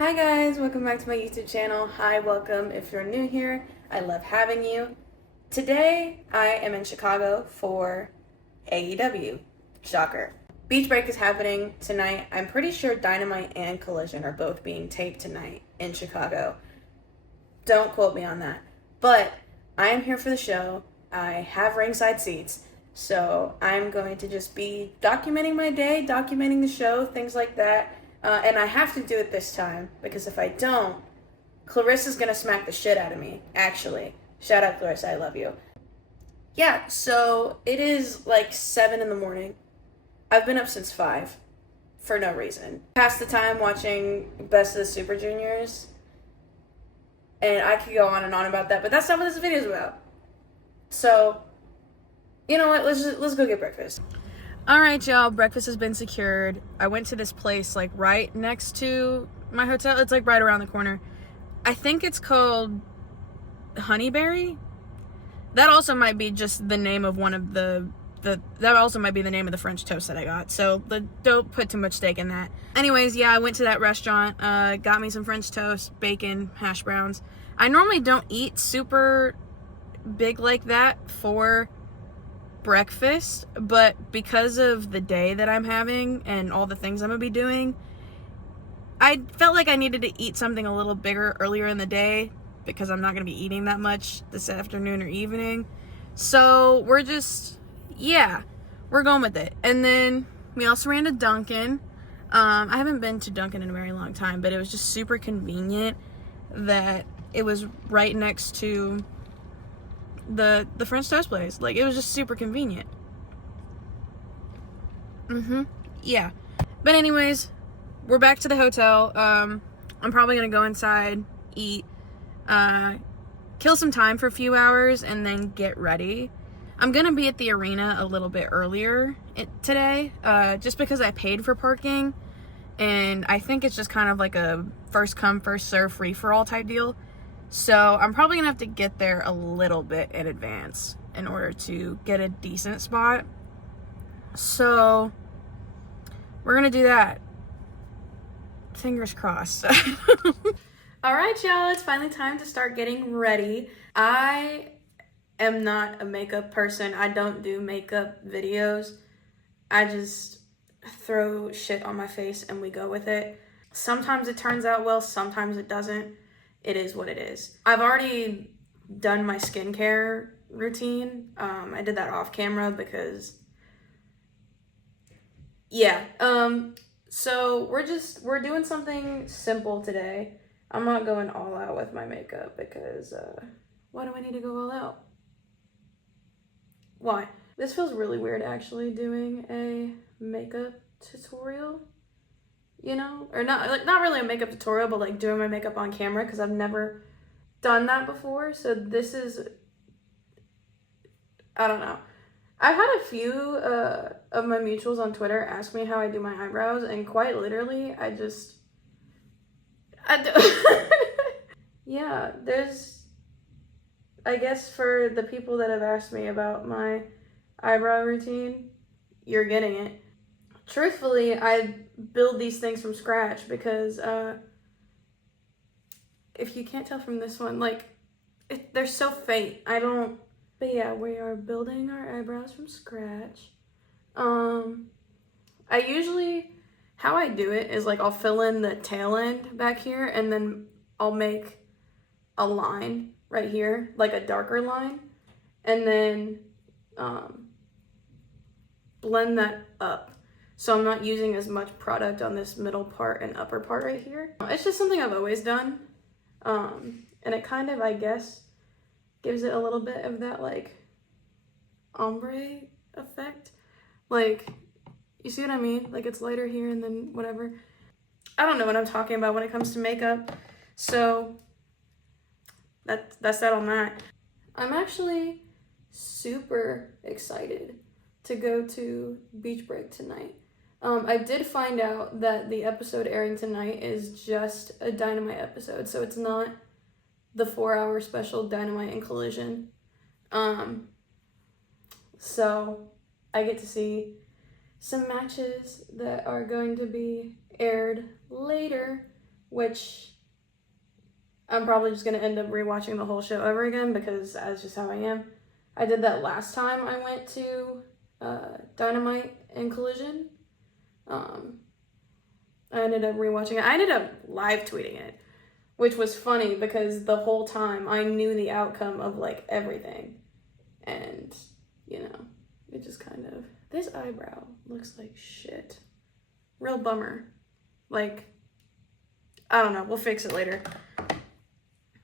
Hi guys, welcome back to my YouTube channel. Hi, welcome if you're new here. I love having you. Today, I am in Chicago for AEW. Shocker. Beach Break is happening tonight. I'm pretty sure Dynamite and Collision are both being taped tonight in Chicago. Don't quote me on that. But I am here for the show. I have ringside seats. So I'm going to just be documenting my day, documenting the show, things like that. And I have to do it this time, because if I don't, Clarissa's gonna smack the shit out of me, actually. Shout out Clarissa, I love you. Yeah, so it is like 7 in the morning. I've been up since 5, for no reason. Passed the time watching Best of the Super Juniors, and I could go on and on about that, but that's not what this video is about. So, you know what, let's go get breakfast. Alright, y'all, breakfast has been secured. I went to this place, like, right next to my hotel. It's, like, right around the corner. I think it's called Honeyberry. That also might be just the name of one of that also might be the name of the French toast that I got. So, don't put too much stake in that. Anyways, yeah, I went to that restaurant, got me some French toast, bacon, hash browns. I normally don't eat super big like that for breakfast, but because of the day that I'm having and all the things I'm gonna be doing, I felt like I needed to eat something a little bigger earlier in the day, because I'm not gonna be eating that much this afternoon or evening. So we're going with it. And then we also ran to Dunkin'. I haven't been to Dunkin' in a very long time, but it was just super convenient that it was right next to the French toast place. Like, it was just super convenient. Yeah. But anyways, we're back to the hotel. I'm probably gonna go inside, eat, kill some time for a few hours, and then get ready. I'm gonna be at the arena a little bit earlier today, just because I paid for parking, and I think it's just kind of like a first come, first serve, free-for-all type deal. So I'm probably gonna have to get there a little bit in advance in order to get a decent spot. So we're gonna do that. Fingers crossed. All right, y'all, it's finally time to start getting ready. I am not a makeup person. I don't do makeup videos. I just throw shit on my face and we go with it. Sometimes it turns out well, sometimes it doesn't. It is what it is. I've already done my skincare routine. I did that off camera because, yeah. So we're doing something simple today. I'm not going all out with my makeup because, why do I need to go all out? Why? This feels really weird, actually, doing a makeup tutorial. You know, or not really a makeup tutorial, but like doing my makeup on camera, because I've never done that before. So this is, I don't know. I've had a few of my mutuals on Twitter ask me how I do my eyebrows, and quite literally, I do. Yeah, I guess for the people that have asked me about my eyebrow routine, you're getting it. Truthfully, I build these things from scratch because, if you can't tell from this one, like, they're so faint. But yeah, we are building our eyebrows from scratch. How I do it is, like, I'll fill in the tail end back here, and then I'll make a line right here, like a darker line, and then, blend that up. So I'm not using as much product on this middle part and upper part right here. It's just something I've always done. And it kind of, I guess, gives it a little bit of that, like, ombre effect. Like, you see what I mean? Like, it's lighter here and then whatever. I don't know what I'm talking about when it comes to makeup. So that's that on that. I'm actually super excited to go to Beach Break tonight. I did find out that the episode airing tonight is just a Dynamite episode, so it's not the 4-hour special Dynamite and Collision. So I get to see some matches that are going to be aired later which I'm probably just going to end up rewatching the whole show over again because that's just how I am. I did that last time I went to Dynamite and Collision. I ended up rewatching it. I ended up live tweeting it, which was funny because the whole time I knew the outcome of like everything. And, you know, it just kind of, this eyebrow looks like shit. Real bummer. Like, I don't know, we'll fix it later.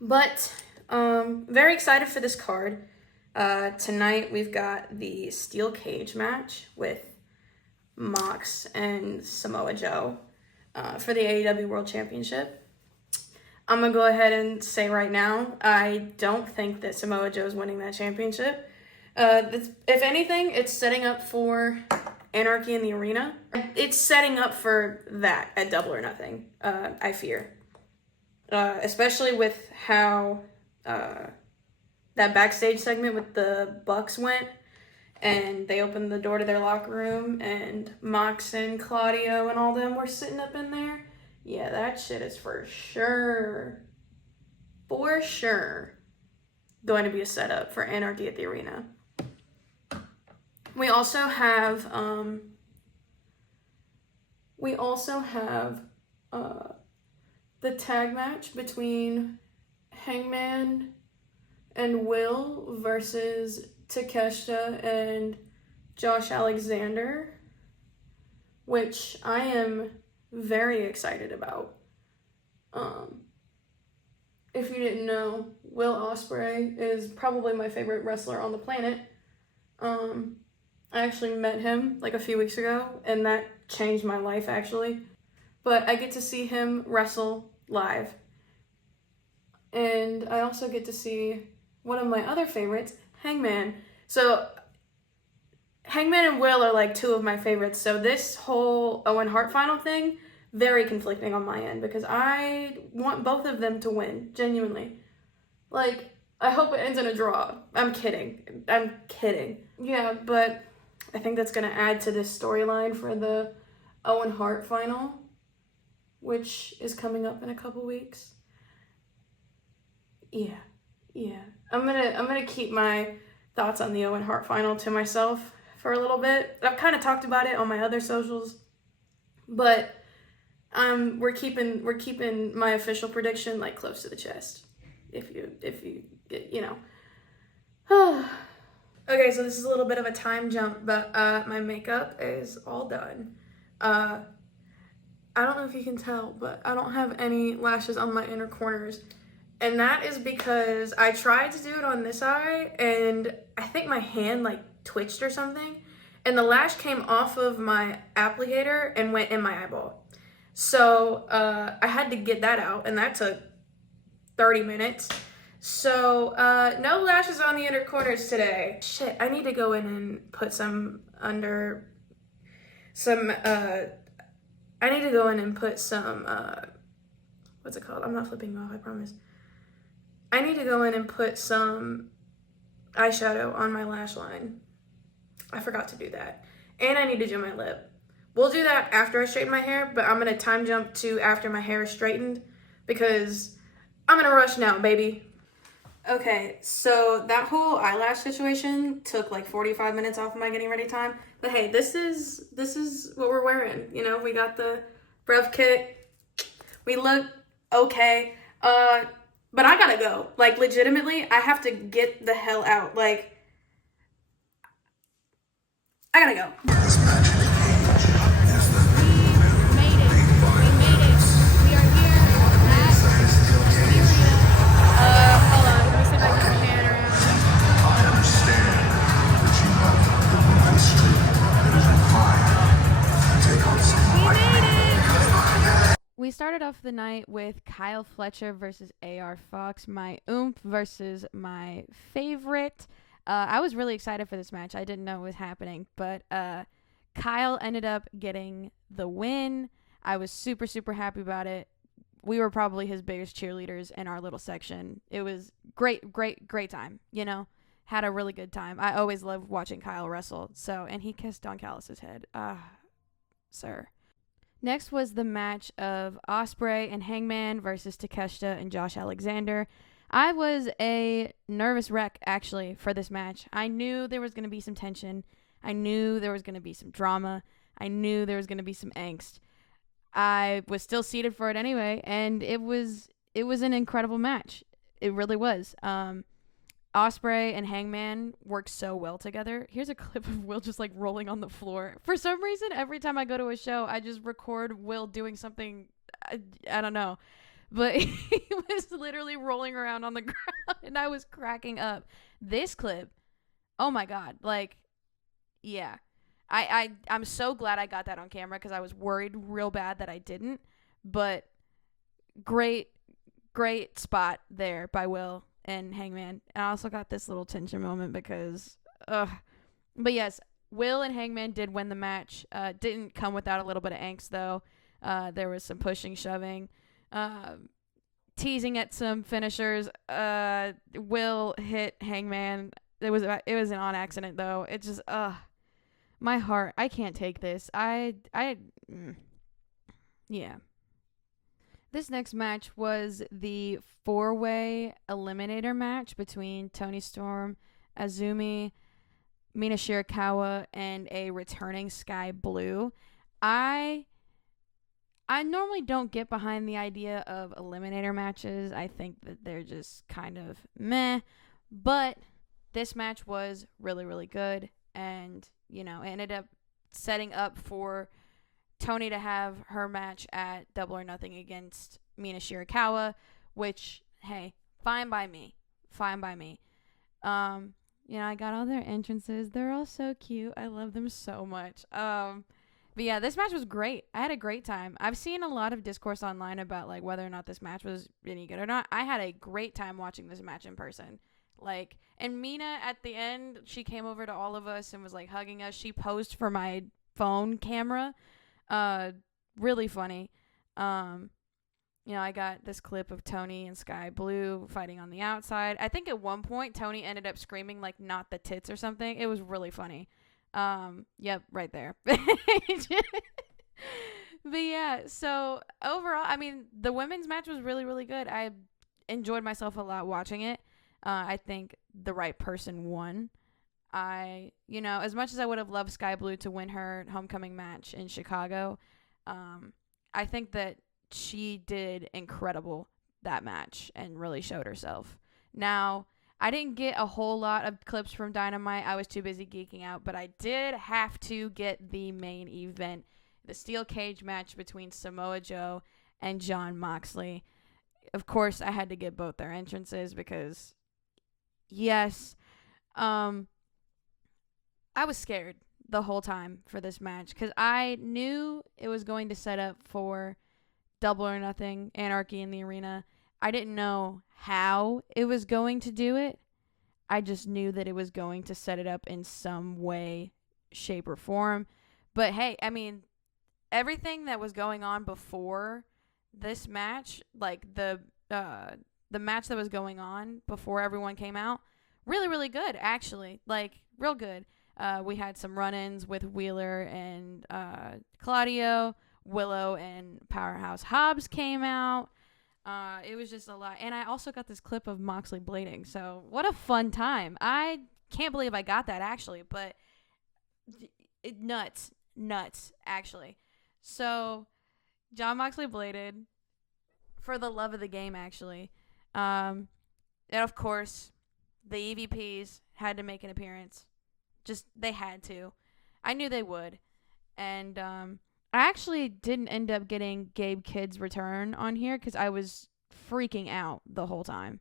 But, very excited for this card. Tonight we've got the steel cage match with Mox and Samoa Joe for the AEW World Championship. I'm going to go ahead and say right now, I don't think that Samoa Joe's winning that championship. If anything, it's setting up for Anarchy in the Arena. It's setting up for that at Double or Nothing, I fear. Especially with how that backstage segment with the Bucks went, and they opened the door to their locker room, and Mox and Claudio and all them were sitting up in there. Yeah, that shit is for sure going to be a setup for Anarchy at the Arena. We also have the tag match between Hangman and Will versus Takeshita and Josh Alexander, which I am very excited about. If you didn't know, Will Ospreay is probably my favorite wrestler on the planet. I actually met him like a few weeks ago, and that changed my life actually. But I get to see him wrestle live. And I also get to see one of my other favorites, Hangman. So Hangman and Will are like two of my favorites. So this whole Owen Hart final thing, very conflicting on my end because I want both of them to win, genuinely. Like, I hope it ends in a draw. I'm kidding. Yeah, but I think that's going to add to this storyline for the Owen Hart final, which is coming up in a couple weeks. Yeah. I'm gonna keep my thoughts on the Owen Hart final to myself for a little bit. I've kind of talked about it on my other socials, but we're keeping my official prediction like close to the chest. If you you know. Okay, so this is a little bit of a time jump, but my makeup is all done. I don't know if you can tell, but I don't have any lashes on my inner corners. And that is because I tried to do it on this eye, and I think my hand like twitched or something, and the lash came off of my applicator and went in my eyeball. So I had to get that out, and that took 30 minutes. So no lashes on the inner corners today. Shit, I need to go in and put some under some I need to go in and put some what's it called? I'm not flipping off, I promise. I need to go in and put some eyeshadow on my lash line. I forgot to do that. And I need to do my lip. We'll do that after I straighten my hair, but I'm going to time jump to after my hair is straightened because I'm in a rush now, baby. Okay, so that whole eyelash situation took like 45 minutes off of my getting ready time. But hey, this is what we're wearing. You know, we got the breath kit. We look okay. But I gotta go. Like, legitimately, I have to get the hell out. Like, I gotta go. We made it. We are here at Syria. Hold on. Let me see if I can pan around. I understand that you have the movie street that is required to take on something like We made it. We started off the night with Kyle Fletcher versus AR Fox, my oomph versus my favorite. I was really excited for this match. I didn't know it was happening, but Kyle ended up getting the win. I was super, super happy about it. We were probably his biggest cheerleaders in our little section. It was great time, you know? Had a really good time. I always love watching Kyle wrestle. And he kissed Don Callis' head. Sir. Next was the match of Ospreay and Hangman versus Takeshita and Josh Alexander. I was a nervous wreck, actually, for this match. I knew there was going to be some tension. I knew there was going to be some drama. I knew there was going to be some angst. I was still seated for it anyway, and it was an incredible match. It really was. Ospreay and Hangman worked so well together. Here's a clip of Will just like rolling on the floor. For some reason, every time I go to a show, I just record Will doing something. I don't know. But he was literally rolling around on the ground, and I was cracking up. This clip, oh my God. Like, yeah. I'm so glad I got that on camera because I was worried real bad that I didn't. But great spot there by Will and Hangman. And I also got this little tension moment because, but yes, Will and Hangman did win the match. Didn't come without a little bit of angst though. There was some pushing, shoving, teasing at some finishers. Will hit Hangman. It was an on accident though. It just, my heart. I can't take this. Yeah. This next match was the 4-way eliminator match between Toni Storm, Azumi, Mina Shirakawa, and a returning Sky Blue. I normally don't get behind the idea of eliminator matches. I think that they're just kind of meh. But this match was really, really good. And, it ended up setting up for Toni to have her match at Double or Nothing against Mina Shirakawa, which, hey, fine by me. I got all their entrances. They're all so cute. I love them so much. But yeah, this match was great. I had a great time. I've seen a lot of discourse online about like whether or not this match was any good or not. I had a great time watching this match in person. And Mina at the end, she came over to all of us and was like hugging us. She posed for my phone camera. Really funny. I got this clip of Toni and Sky Blue fighting on the outside. I think at one point Toni ended up screaming like "not the tits" or something. It was really funny. Yep, right there. But yeah, so overall, I mean, the women's match was really, really good. I enjoyed myself a lot watching it. I think the right person won. As much as I would have loved Sky Blue to win her homecoming match in Chicago, I think that she did incredible that match and really showed herself. Now, I didn't get a whole lot of clips from Dynamite. I was too busy geeking out, but I did have to get the main event, the steel cage match between Samoa Joe and Jon Moxley. Of course, I had to get both their entrances because, yes, I was scared the whole time for this match because I knew it was going to set up for Double or Nothing, Anarchy in the Arena. I didn't know how it was going to do it. I just knew that it was going to set it up in some way, shape, or form. But hey, I mean, everything that was going on before this match, like the match that was going on before everyone came out, really, really good, actually. Like, real good. We had some run-ins with Wheeler and Claudio. Willow and Powerhouse Hobbs came out. It was just a lot. And I also got this clip of Moxley blading. So what a fun time. I can't believe I got that, actually. But nuts, actually. So Jon Moxley bladed for the love of the game, actually. And, of course, the EVPs had to make an appearance. Just, they had to. I knew they would. And I actually didn't end up getting Gabe Kidd's return on here because I was freaking out the whole time.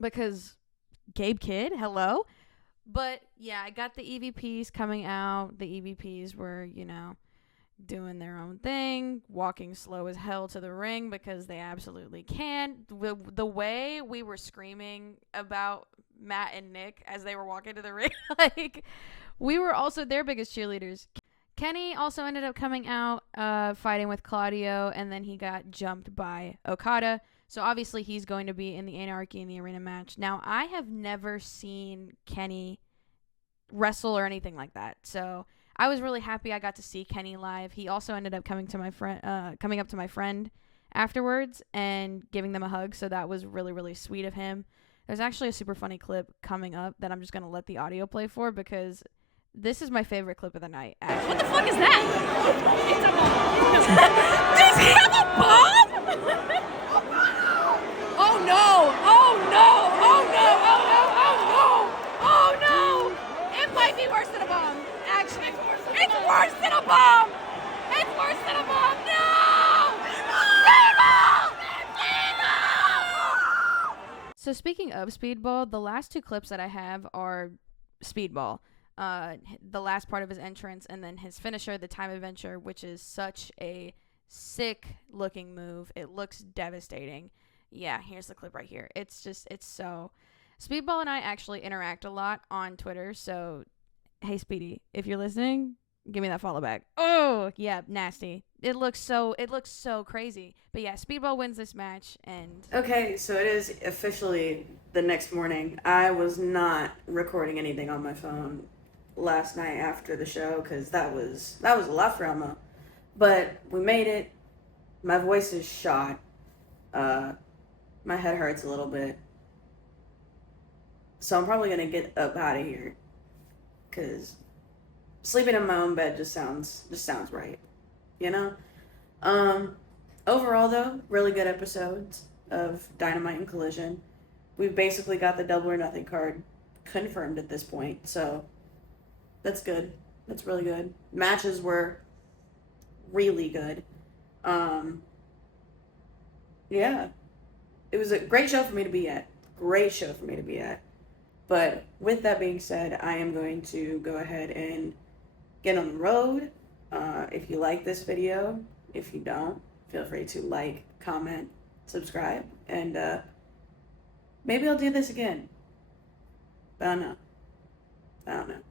Because Gabe Kidd, hello? But, yeah, I got the EVPs coming out. The EVPs were, doing their own thing, walking slow as hell to the ring because they absolutely can. The way we were screaming about Matt and Nick as they were walking to the ring, like, we were also their biggest cheerleaders. Kenny also ended up coming out, fighting with Claudio, and then he got jumped by Okada. So obviously he's going to be in the Anarchy in the Arena match. Now, I have never seen Kenny wrestle or anything like that. So I was really happy I got to see Kenny live. He also ended up coming up to my friend afterwards and giving them a hug, so that was really, really sweet of him. There's actually a super funny clip coming up that I'm just going to let the audio play for because this is my favorite clip of the night. Actually. What the fuck is that? It's a bomb. Does he have a bomb? Oh no! Oh no! Oh no! Oh no! Oh no! Oh no! It might be worse than a bomb. Actually, it's worse than a bomb. It's worse than a bomb. No! So speaking of Speedball, the last two clips that I have are Speedball. The last part of his entrance and then his finisher, the Time Adventure, which is such a sick looking move. It looks devastating. Yeah, here's the clip right here. It's so... Speedball and I actually interact a lot on Twitter, so hey Speedy, if you're listening, give me that follow back. Oh, yeah, nasty. It looks so crazy. But yeah, Speedball wins this match, and... Okay, so it is officially the next morning. I was not recording anything on my phone last night after the show, because that was a lot for Elmo. But we made it. My voice is shot. My head hurts a little bit. So I'm probably going to get up out of here, because sleeping in my own bed just sounds right, you know? Overall, though, really good episodes of Dynamite and Collision. We've basically got the Double or Nothing card confirmed at this point, so that's good. That's really good. Matches were really good. Yeah. It was a great show for me to be at. Great show for me to be at. But with that being said, I am going to go ahead and get on the road. If you like this video, if you don't, feel free to like, comment, subscribe, and maybe I'll do this again. But I don't know.